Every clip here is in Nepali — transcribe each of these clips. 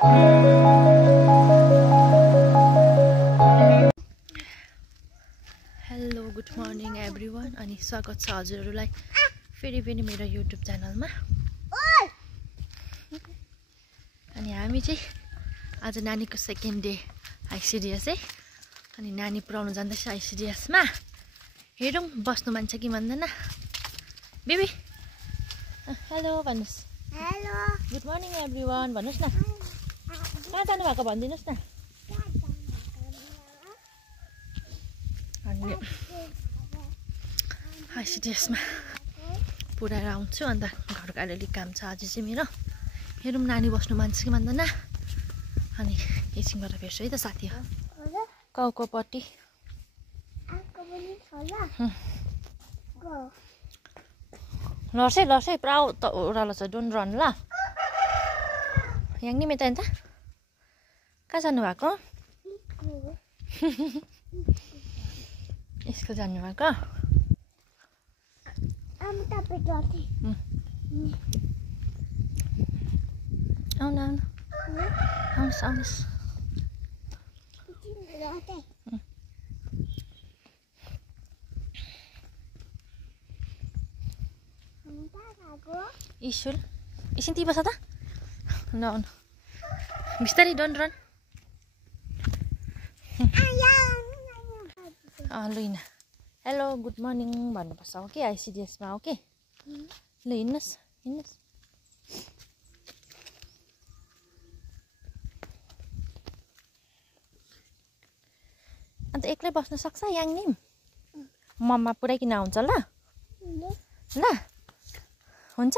हेलो गुड मर्निङ एभ्रिवान अनि स्वागत छ हजुरहरूलाई फेरि पनि मेरो युट्युब च्यानलमा। अनि हामी चाहिँ आज नानीको सेकेन्ड डे आइसिडिएस है। अनि नानी पढाउन जाँदैछ आइसिडिएसमा। हेरौँ बस्नु मान्छ कि मान्दैन। बेबी हेलो भन्नुहोस्। हेलो गुड मर्निङ एभ्रिवान भन्नुहोस् न। कहाँ जानुभएको भनिदिनुहोस् न। अनि आइसिडिएसमा पुऱ्याएर आउँछु। अन्त घरको अलिअलि काम छ आज चाहिँ मेरो। हेरौँ नानी बस्नु मान्छ कि मान्दैन। अनि एकछिनबाट भेट्छु है त साथी हो काउकोपट्टि। लड्छ है पुरा ओह्रालो छ। डोन्ट रन ल। याङ्नी मेटा त कहाँ जानुभएको? स्कुल जानुभएको? आउनु आउनुहोस् आउनुहोस्। ईश्वर एकछिन ती बस त नआउनु बिस्तारै। Don't run. Lewin hello good morning भन्नुपर्छ हो कि आइसिडिएसमा हो कि। ल हिँड्नुहोस् हिँड्नुहोस्। अन्त एक्लै बस्नु सक्छ याङ्नी? मम्मा पुऱ्याइकन आउँछ ल। ल हुन्छ।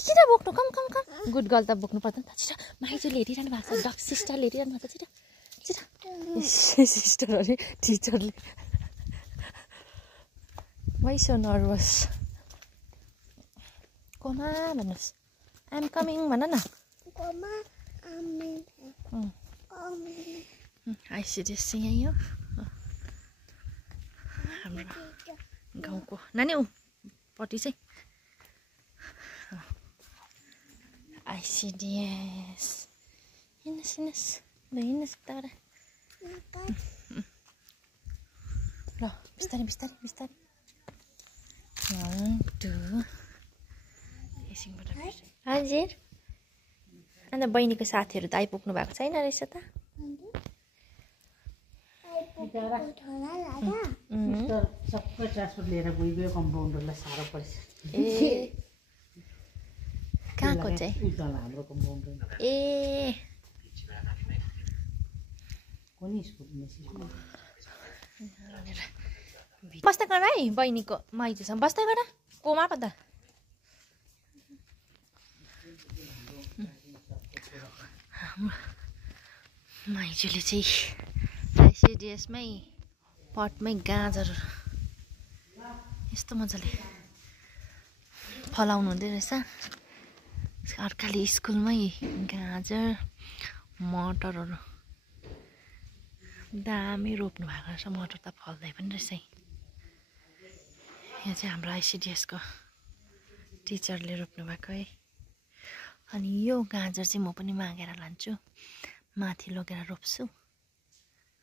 किन बोक्नु? कम कम कम। गुड गर्ल त बोक्नु पर्दैन त। छिटो माइजूले हेरिरहनु भएको छ। डग सिस्टरले हेरिरहनु भएको छ। छिटो छिटो। सिस्टर अरे टिचरले। Why so nervous? कोमा भन्नुहोस्। आइएम कमिङ भन न। आइसिडिएस चाहिँ यहीँ हो हाम्रो गाउँको। नानी पट्टि चाहिँ आइसिडिएस। हिँड्नुहोस् हिँड्नुहोस् ल हिँड्नुहोस् यताबाट। ल बिस्तारै बिस्तारै बिस्तारै। 1 2 एकछिनबाट हजुर। अन्त बहिनीको साथीहरू त आइपुग्नु भएको छैन रहेछ त। सबै ट्रान्सपोर्ट लिएर गइगयो कम्पाउन्डरलाई साह्रो पर्छ। ए कहाँको चाहिँ? हाम्रो कम्पाउन्डर। ए बस्दै गर है बहिनीको माइजूसँग बस्दै गर। कोमा पो त माइजूले चाहिँ आइसिडिएसमै पटमै गाजर यस्तो मजाले फलाउनु हुँदै रहेछ। अर्काले स्कुलमै गाजर मटरहरू दामी रोप्नु भएको रहेछ। मटर त फल्दै पनि रहेछ। यहाँ चाहिँ हाम्रो आइसिडिएसको टिचरले रोप्नु भएको है। अनि यो गाजर चाहिँ म पनि मागेर लान्छु। माथि लगेर रोप्छु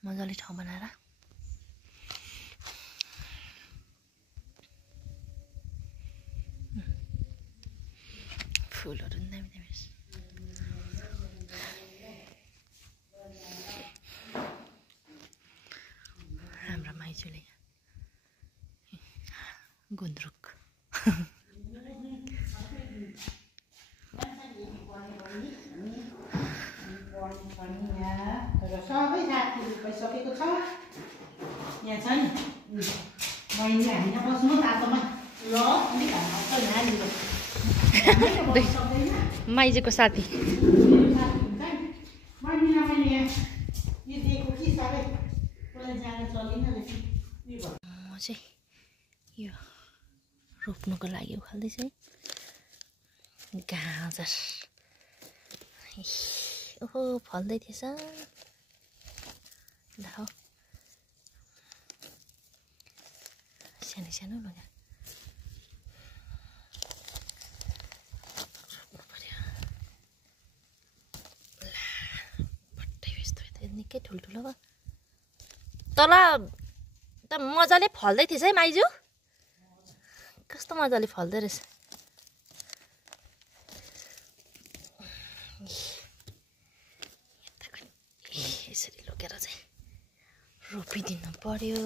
मजाले ठाउँ बनाएर। फुलहरू दामी दामी रहेछ। हाम्रो माइजूले गुन्द्रुक सबै साथीहरू भइसकेको छ। यहाँ छ नि बहिनी हामी यहाँ बस्नु तातोमा। ल अलिक माइजूको साथी बहिनीलाई मैले यहाँ यो दिएको कि सबै कसलाई जान चलेन रहेछ। म चाहिँ यो रोप्नुको लागि उखाल्दैछु है गाजर। ओहो फल्दै थिएछ ल हो सानो सानो लगेर रोप्नु पर्यो। के ठुल्ठुलो भयो तल त मजाले फल्दै थिएछ है माइजू कस्तो मजाले फल्दै रहेछ यसरी लगेर चाहिँ रोपिदिनु पर्यो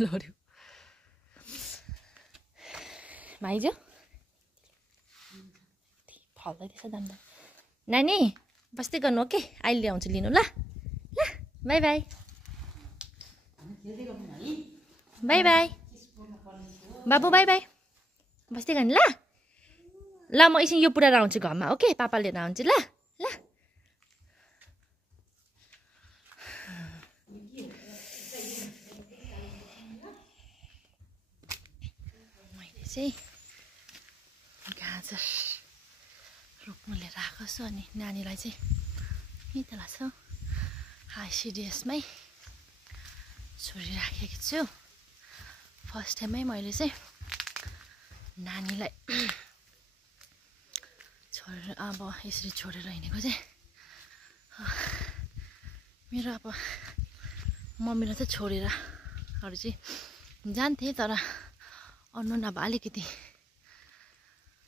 लड्यो माइजू फल्दै थिएछ दण्ड नानी बस्दै गर्नु ओके अहिले ल्याउँछु लिनु ल ल बाई बाई बाई बाई बाबु बाई बाई बस्दै गर्नु ल ल म एकछिन यो पुऱ्याएर आउँछु घरमा ओके पापा लिएर आउँछु ल ल चाहिँ गाजर रोप्नु लिएर आएको छु अनि नानीलाई चाहिँ यही त लाग्छ आइसिडिएसमै छोडिराखेको छु फर्स्ट टाइममै मैले चाहिँ नानीलाई छोडेर अब यसरी छोडेर हिँडेको चाहिँ मेरो अब मम्मीलाई चाहिँ छोडेर अरू चाहिँ जान्थेँ तर अन्नु अब अलिकति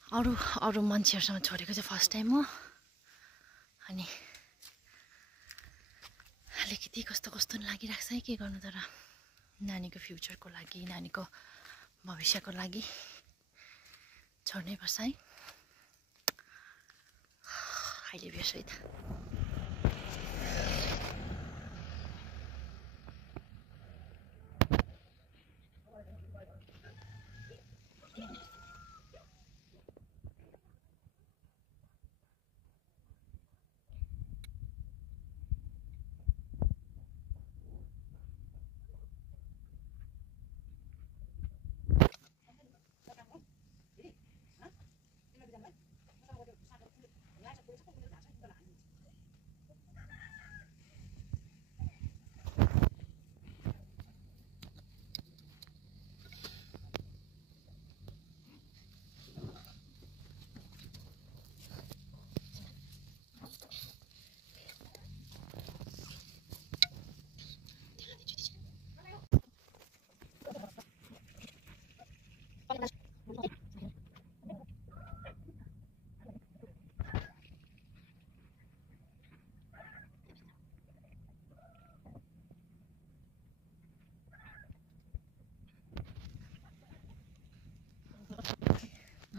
अरू मान्छेहरूसँग छोडेको चाहिँ फर्स्ट टाइम हो अनि अलिकति कस्तो कस्तो लागिरहेको छ है के गर्नु तर नानीको फ्युचरको लागि नानीको भविष्यको लागि छोड्नै पर्छ है अहिले बिर्सै त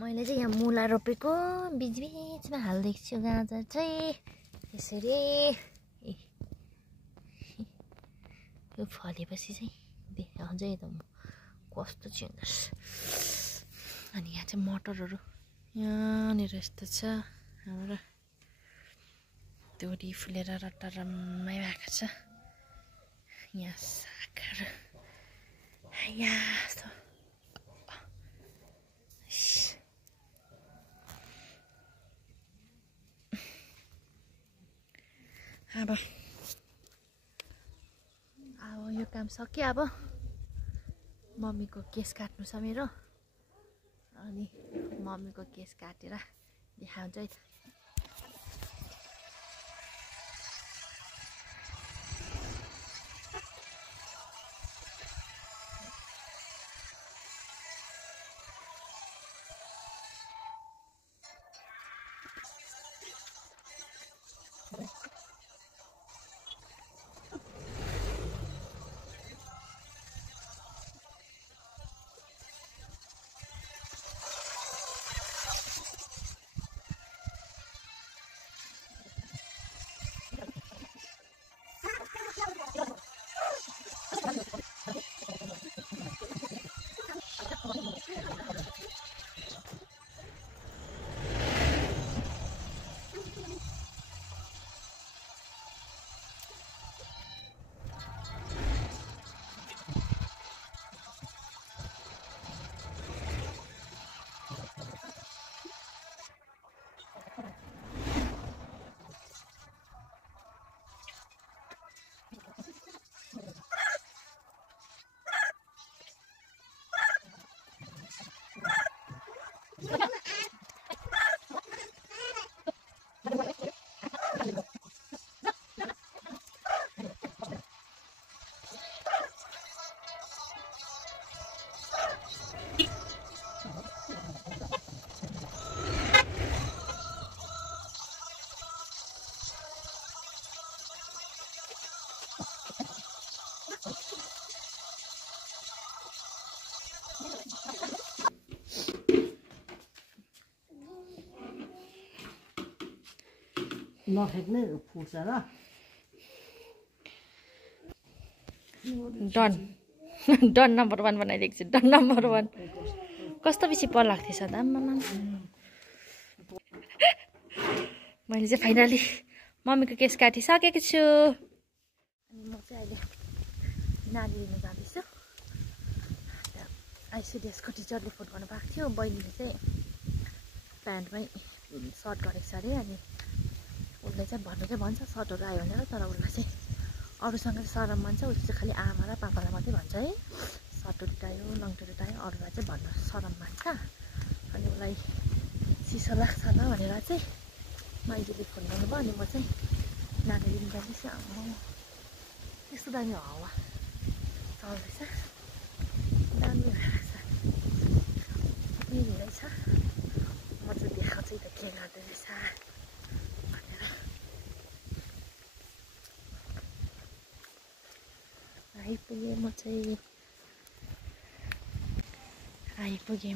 मैले चाहिँ यहाँ मुला रोपेको बिचबिचमा हालिदिएको छु गाजर चाहिँ यसरी यो फलेपछि चाहिँ अझै एकदम कस्तो चाहिँ हुँदो रहेछ अनि यहाँ चाहिँ मटरहरू यहाँनिर यस्तो छ हाम्रो तोरी फुलेर रट्टरम्मै भएको छ यहाँ सागहरू यहाँ अब यो काम सक्यो अब मम्मीको केस काट्नु छ मेरो अनि मम्मीको केस काटेर देखाउँछु है त नफेक्ने फुट्छ र डन डन नम्बर 1 बनाइदिएको छु डन नम्बर 1 कस्तो बेसी पर लाग्थेछ त आम्मामा मैले चाहिँ फाइनली मम्मीको केस काटिसकेको छु अनि म चाहिँ अहिले नानी लिन जाँदैछु आइसिडिएसको टिचरले फोन गर्नु भएको थियो बहिनीले चाहिँ प्यान्टमै सर्ट गरेको छ अरे अनि उसले चाहिँ भन्नु चाहिँ भन्छ सर्टहरू आयो भनेर तर उसलाई चाहिँ अरूसँग चाहिँ सरम मान्छ उसले चाहिँ खालि आमा र पापालाई मात्रै भन्छ है सर्टहरू टायो लङटहरू टायो अरूलाई चाहिँ भन्नु सरम मान्छ अनि उसलाई चिसो लाग्छ होला भनेर चाहिँ माइजूले फोन गर्नुभयो अनि म चाहिँ नानी लिनु जाँदैछु यस्तो दामी हावा चल्दैछ दामी भएर छ मिली रहेछ म चाहिँ देखाउँछु त के गर्दो रहेछ भनेर आइपुगेँ म चाहिँ आइपुगेँ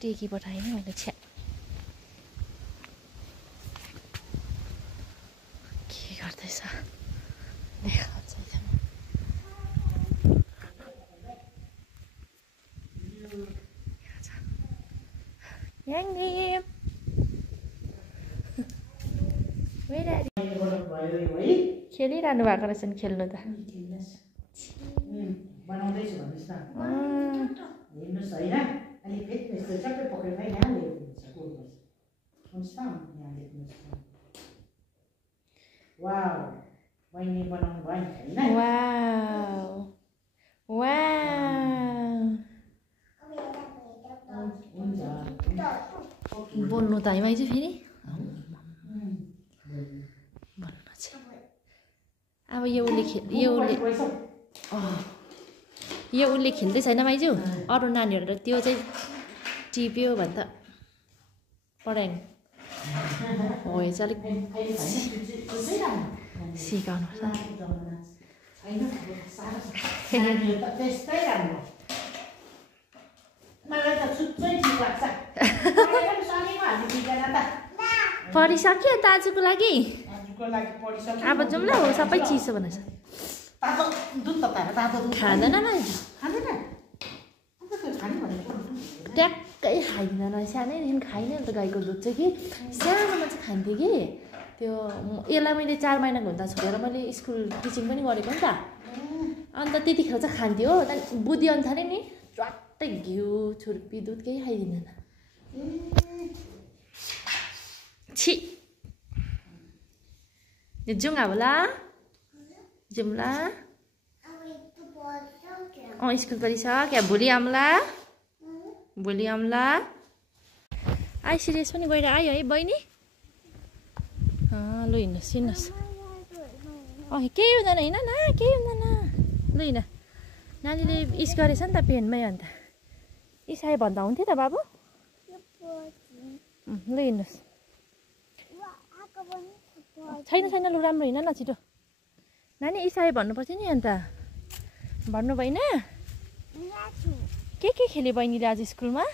टेकी पठाएँ नि मैले छ्या के गर्दैछ देखाउँछ खेलिरहनु भएको रहेछ नि खेल्नु त बनाउँदैछु भन्नुहोस् न हेर्नुहोस् होइन अनि फेरि यस्तो सबै पक्रेर यहाँ ल्याइदिनुहुन्छ सुन्नुहोस् न यहाँ लेख्नुहोस् वाउ बहिनी बनाउनु भयो नि होइन बोल्नु त है चाहिँ फेरि अब यो उसले खेल्दै छैन माइजू अरू नानीहरू त्यो चाहिँ टिप्यो भने त पढाएन हो यो चाहिँ अलिक सिकाउनु पढिसक्यो दाजुको लागि अब जाउँ ल हो सबै चिसो भनेछ खाँदैन ट्याक्कै खाइदिँदैन सानैदेखि खाइनँ नि त गाईको दुध चाहिँ कि सानोमा चाहिँ खान्थेँ कि त्यो यसलाई मैले 4 महिनाको हुँदा छोडेर मैले स्कुल टिचिङ पनि गरेको नि त अन्त त्यतिखेर चाहिँ खान्थ्यो हो त्यहाँदेखि बुद्धि अनुसारै नि च्वाट्टै घिउ छुर्पी दुध केही खाइदिँदैन छि जाउँ अब ल जाउँ ल स्कुल पढिसक्यो भोलि आउँला आइसिडिएस पनि गएर आयो है बहिनी लु हिँड्नुहोस् केही हुँदैन होइन न केही हुँदैन लु हिँड नानीले इस गरेछ नि त पेनमै अन्त इसाए भन्दा हुन्थ्यो त बाबु लु हिँड्नुहोस् छैन लु राम्रो हिँड न छिटो नानी इसाए भन्नुपर्छ नि अन्त भन्नु भएन के खेल्यो बहिनीले आज स्कुलमा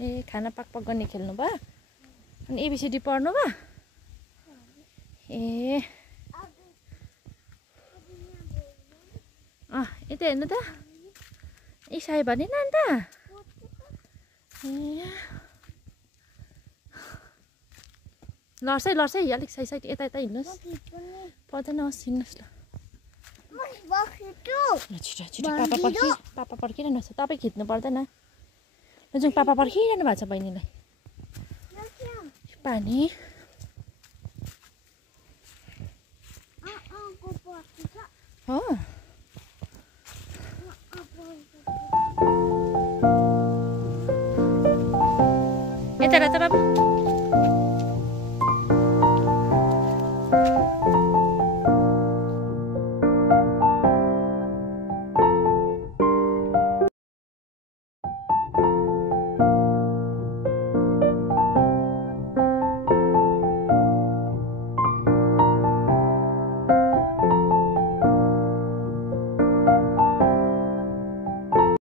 ए खाना पाक गर्ने खेल्नु भयो अनि एबिसिडी पढ्नु भयो ए यता हेर्नु त इसाए भने न अन्त ए लड्छ है अलिक साइड यता हिँड्नुहोस् पर्दैन होस् हिँड्नुहोस् ल छिटो पापा पर्खिरहनु छ तपाईँ खिच्नु पर्दैन जुन पापा पर्खिरहनु भएको छ बहिनीलाई पानी हो